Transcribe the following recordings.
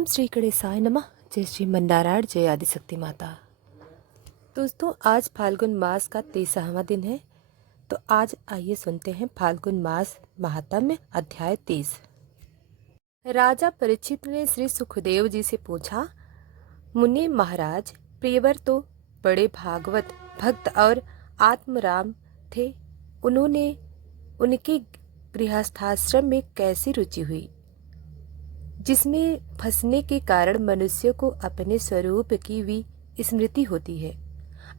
ओम श्री गणेशाय नमः। जय श्री मन्नारायण, जय आदिशक्ति माता। दोस्तों, आज फाल्गुन मास का 23वां दिन है। तो आज आइए सुनते हैं फाल्गुन मास महात्म्य अध्याय 30। राजा परीक्षित ने श्री सुखदेव जी से पूछा, मुनि महाराज, प्रियवर तो बड़े भागवत भक्त और आत्मराम थे। उन्होंने उनके गृहस्थाश्रम में कैसी रुचि हुई, जिसमें फंसने के कारण मनुष्य को अपने स्वरूप की भी स्मृति होती है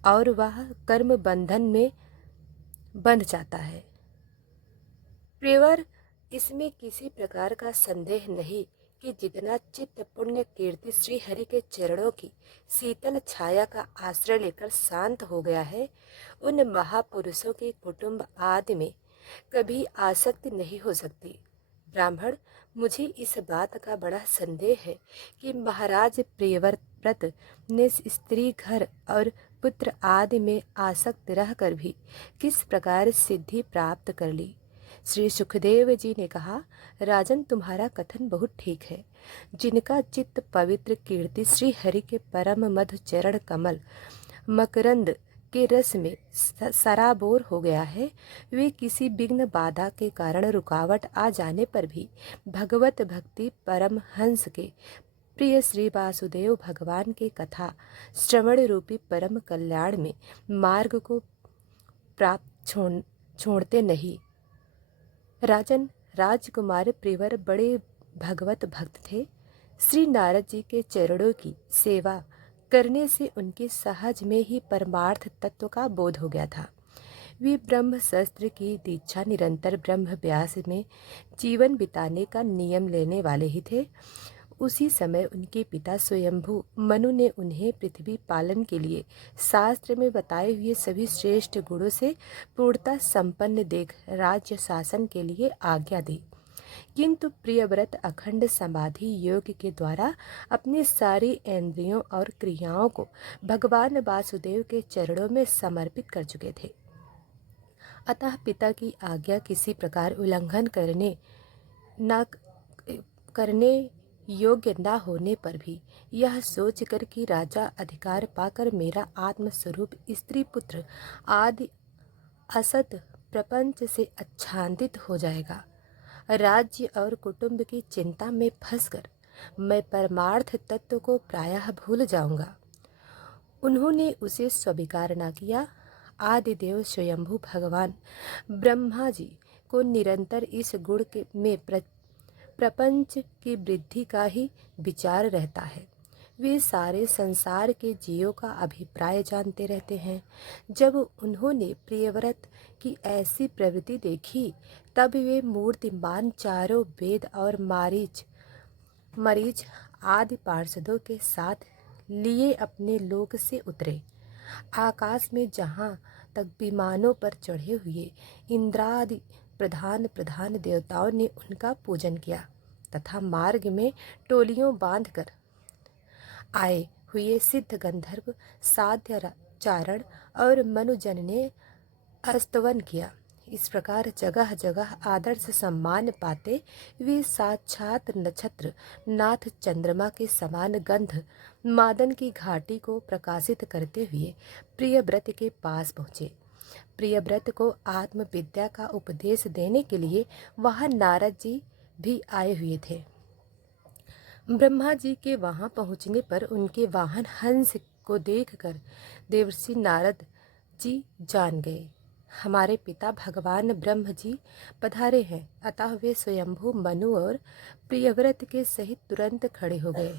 और वह कर्म बंधन में बंध जाता है। प्रियवर, इसमें किसी प्रकार का संदेह नहीं कि जितना चित्त पुण्य कीर्ति श्री हरि के चरणों की शीतल छाया का आश्रय लेकर शांत हो गया है, उन महापुरुषों के कुटुंब आदि में कभी आसक्ति नहीं हो सकती। ब्राह्मण, मुझे इस बात का बड़ा संदेह है कि महाराज प्रियव्रत ने स्त्री घर और पुत्र आदि में आसक्त रहकर भी किस प्रकार सिद्धि प्राप्त कर ली। श्री सुखदेव जी ने कहा, राजन, तुम्हारा कथन बहुत ठीक है। जिनका चित्त पवित्र कीर्ति श्री हरि के परम मधु चरण कमल मकरंद के रस में सराबोर हो गया है, वे किसी विघ्न बाधा के कारण रुकावट आ जाने पर भी भगवत भक्ति परमहंस के प्रिय श्री वासुदेव भगवान के कथा श्रवण रूपी परम कल्याण में मार्ग को प्राप्त छोड़ते नहीं। राजन, राजकुमार प्रियवर बड़े भगवत भक्त थे। श्री नारद जी के चरणों की सेवा करने से उनके सहज में ही परमार्थ तत्व का बोध हो गया था। वे ब्रह्म शस्त्र की दीक्षा निरंतर ब्रह्म व्यास में जीवन बिताने का नियम लेने वाले ही थे। उसी समय उनके पिता स्वयंभू मनु ने उन्हें पृथ्वी पालन के लिए शास्त्र में बताए हुए सभी श्रेष्ठ गुणों से पूर्णता संपन्न देख राज्य शासन के लिए आज्ञा दी। किंतु प्रियव्रत अखंड समाधि योग के द्वारा अपनी सारी इंद्रियों और क्रियाओं को भगवान वासुदेव के चरणों में समर्पित कर चुके थे। अतः पिता की आज्ञा किसी प्रकार उल्लंघन करने योग्य न होने पर भी यह सोचकर कि राजा अधिकार पाकर मेरा आत्मस्वरूप स्त्री पुत्र आदि असत प्रपंच से आच्छादित हो जाएगा, राज्य और कुटुंब की चिंता में फंसकर मैं परमार्थ तत्व को प्रायः भूल जाऊंगा। उन्होंने उसे स्वीकार न किया। आदिदेव स्वयंभू भगवान ब्रह्मा जी को निरंतर इस गुण में प्रपंच की वृद्धि का ही विचार रहता है। वे सारे संसार के जीवों का अभिप्राय जानते रहते हैं। जब उन्होंने प्रियव्रत की ऐसी प्रवृत्ति देखी, तब वे मूर्तिमान चारों वेद और मरीच आदि पार्षदों के साथ लिए अपने लोक से उतरे। आकाश में जहाँ तक विमानों पर चढ़े हुए इंद्रादि प्रधान देवताओं ने उनका पूजन किया तथा मार्ग में टोलियों बांधकर आए हुए सिद्ध गंधर्व साध्य चारण और मनुजन ने स्तवन किया। इस प्रकार जगह जगह आदर से सम्मान पाते वे साक्षात नक्षत्र नाथ चंद्रमा के समान गंध मादन की घाटी को प्रकाशित करते हुए प्रियव्रत के पास पहुँचे। प्रियव्रत को आत्म विद्या का उपदेश देने के लिए वहाँ नारद जी भी आए हुए थे। ब्रह्मा जी के वहां पहुंचने पर उनके वाहन हंस को देखकर देवर्षि नारद जी जान गए, हमारे पिता भगवान ब्रह्म जी पधारे हैं। अतः वे स्वयंभू मनु और प्रियव्रत के सहित तुरंत खड़े हो गए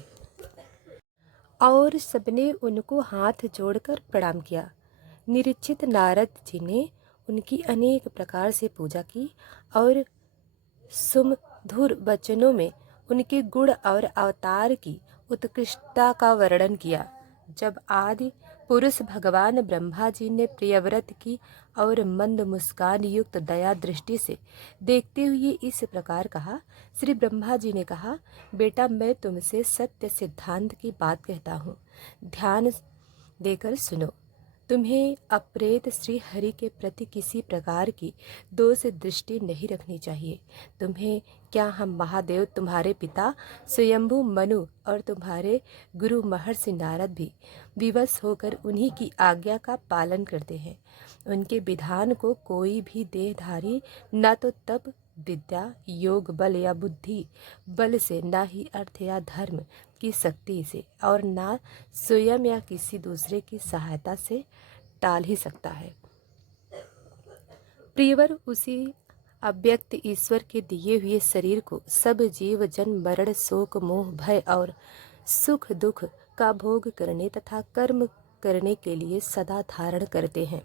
और सबने उनको हाथ जोड़कर प्रणाम किया। निरीक्षित नारद जी ने उनकी अनेक प्रकार से पूजा की और सुमधुर वचनों में उनके गुण और अवतार की उत्कृष्टता का वर्णन किया। जब आदि पुरुष भगवान ब्रह्मा जी ने प्रियव्रत की और मंद मुस्कान युक्त दया दृष्टि से देखते हुए इस प्रकार कहा, श्री ब्रह्मा जी ने कहा, बेटा, मैं तुमसे सत्य सिद्धांत की बात कहता हूँ, ध्यान देकर सुनो। तुम्हें अप्रेत श्री हरि के प्रति किसी प्रकार की दोष दृष्टि नहीं रखनी चाहिए। तुम्हें क्या हम महादेव, तुम्हारे पिता स्वयंभू मनु और तुम्हारे गुरु महर्षि नारद भी विवश होकर उन्हीं की आज्ञा का पालन करते हैं। उनके विधान को कोई भी देहधारी न तो तप, विद्या, योग बल या बुद्धि बल से, ना ही अर्थ या धर्म की शक्ति से और ना स्वयं या किसी दूसरे की सहायता से टाल ही सकता है। प्रियवर, उसी अव्यक्त ईश्वर के दिए हुए शरीर को सब जीव जन्म मरण शोक मोह भय और सुख दुख का भोग करने तथा कर्म करने के लिए सदा धारण करते हैं।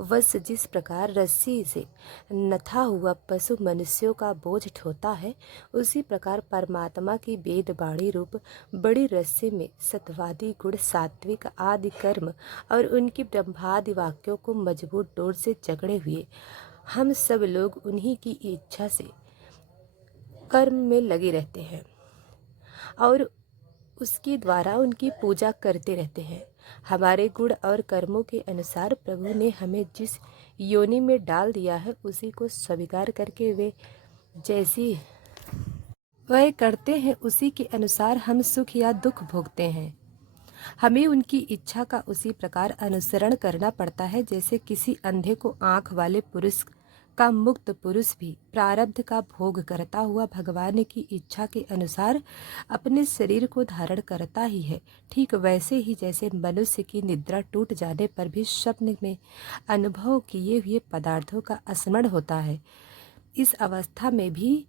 वश जिस प्रकार रस्सी से नथा हुआ पशु मनुष्यों का बोझ ढोता है, उसी प्रकार परमात्मा की वेद वाणी रूप बड़ी रस्सी में सत्वादि गुण, सात्विक आदि कर्म और उनकी ब्रह्मादि वाक्यों को मजबूत डोर से जकड़े हुए हम सब लोग उन्हीं की इच्छा से कर्म में लगे रहते हैं और उसके द्वारा उनकी पूजा करते रहते हैं। हमारे गुण और कर्मों के अनुसार प्रभु ने हमें जिस योनि में डाल दिया है, उसी को स्वीकार करके वे जैसी वह करते हैं, उसी के अनुसार हम सुख या दुख भोगते हैं। हमें उनकी इच्छा का उसी प्रकार अनुसरण करना पड़ता है जैसे किसी अंधे को आँख वाले पुरुष का मुक्त पुरुष भी प्रारब्ध का भोग करता हुआ भगवान की इच्छा के अनुसार अपने शरीर को धारण करता ही है। ठीक वैसे ही जैसे मनुष्य की निद्रा टूट जाने पर भी स्वप्न में अनुभव किए हुए पदार्थों का स्मरण होता है, इस अवस्था में भी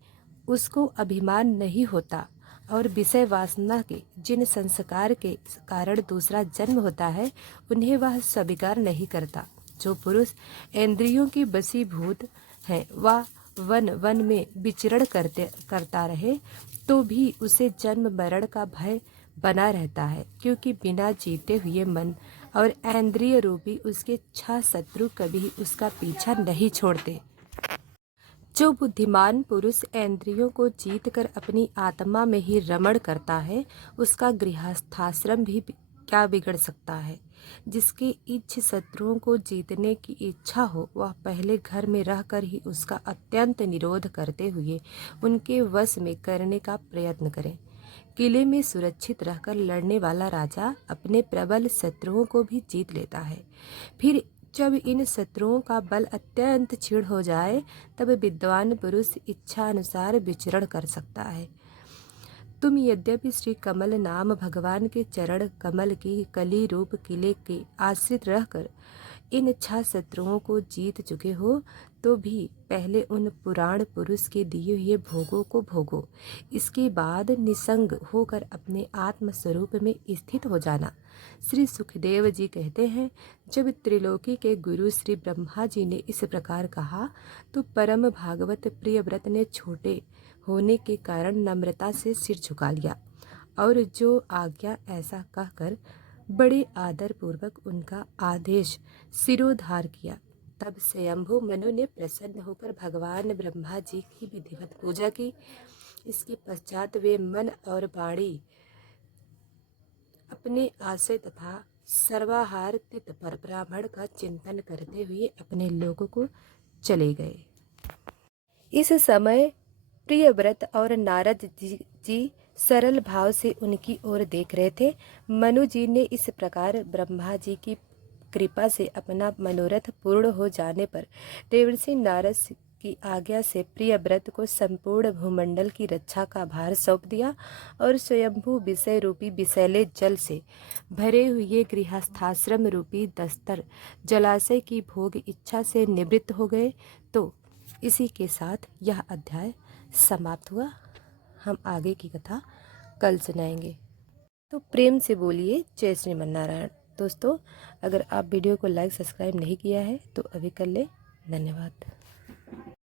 उसको अभिमान नहीं होता और विषय वासना के जिन संस्कार के कारण दूसरा जन्म होता है, उन्हें वह स्वीकार नहीं करता। जो पुरुष इंद्रियों की बसीभूत है, वह वन वन में विचरण करता रहे तो भी उसे जन्म मरण का भय बना रहता है, क्योंकि बिना जीते हुए मन और इंद्रिय रूपी उसके 6 शत्रु कभी उसका पीछा नहीं छोड़ते। जो बुद्धिमान पुरुष इंद्रियों को जीतकर अपनी आत्मा में ही रमण करता है, उसका गृहस्थाश्रम भी क्या बिगड़ सकता है। जिसके इच्छ शत्रुओं को जीतने की इच्छा हो, वह पहले घर में रहकर ही उसका अत्यंत निरोध करते हुए उनके वश में करने का प्रयत्न करें। किले में सुरक्षित रहकर लड़ने वाला राजा अपने प्रबल शत्रुओं को भी जीत लेता है। फिर जब इन शत्रुओं का बल अत्यंत क्षीण हो जाए, तब विद्वान पुरुष इच्छा अनुसार विचरण कर सकता है। तुम यद्यपि श्री कमल नाम भगवान के चरण कमल की कली रूप किले के आश्रित रहकर इन 6 शत्रुओं को जीत चुके हो, तो भी पहले उन पुराण पुरुष के दिए हुए भोगों को भोगो। इसके बाद निसंग होकर अपने आत्म स्वरूप में स्थित हो जाना। श्री सुखदेव जी कहते हैं, जब त्रिलोकी के गुरु श्री ब्रह्मा जी ने इस प्रकार कहा, तो परम भागवत प्रियव्रत ने छोटे होने के कारण नम्रता से सिर झुका लिया और जो आज्ञा ऐसा कहकर बड़े आदर पूर्वक उनका आदेश सिरोधार किया। तब स्वयंभू मनु ने प्रसन्न होकर भगवान ब्रह्मा जी की विधिवत पूजा की। इसके पश्चात वे मन और वाणी अपने आशय तथा सर्वाहार तित पर ब्राह्मण का चिंतन करते हुए अपने लोगों को चले गए। इस समय प्रियव्रत और नारद जी सरल भाव से उनकी ओर देख रहे थे। मनु जी ने इस प्रकार ब्रह्मा जी की कृपा से अपना मनोरथ पूर्ण हो जाने पर देवर्षि नारद की आज्ञा से प्रियव्रत को संपूर्ण भूमंडल की रक्षा का भार सौंप दिया और स्वयंभू विषय रूपी विषैले जल से भरे हुए गृहस्थाश्रम रूपी दस्तर जलाशय की भोग इच्छा से निवृत्त हो गए। तो इसी के साथ यह अध्याय समाप्त हुआ। हम आगे की कथा कल सुनाएंगे। तो प्रेम से बोलिए जय श्रीमन्नारायण। दोस्तों, अगर आप वीडियो को लाइक सब्सक्राइब नहीं किया है तो अभी कर ले। धन्यवाद।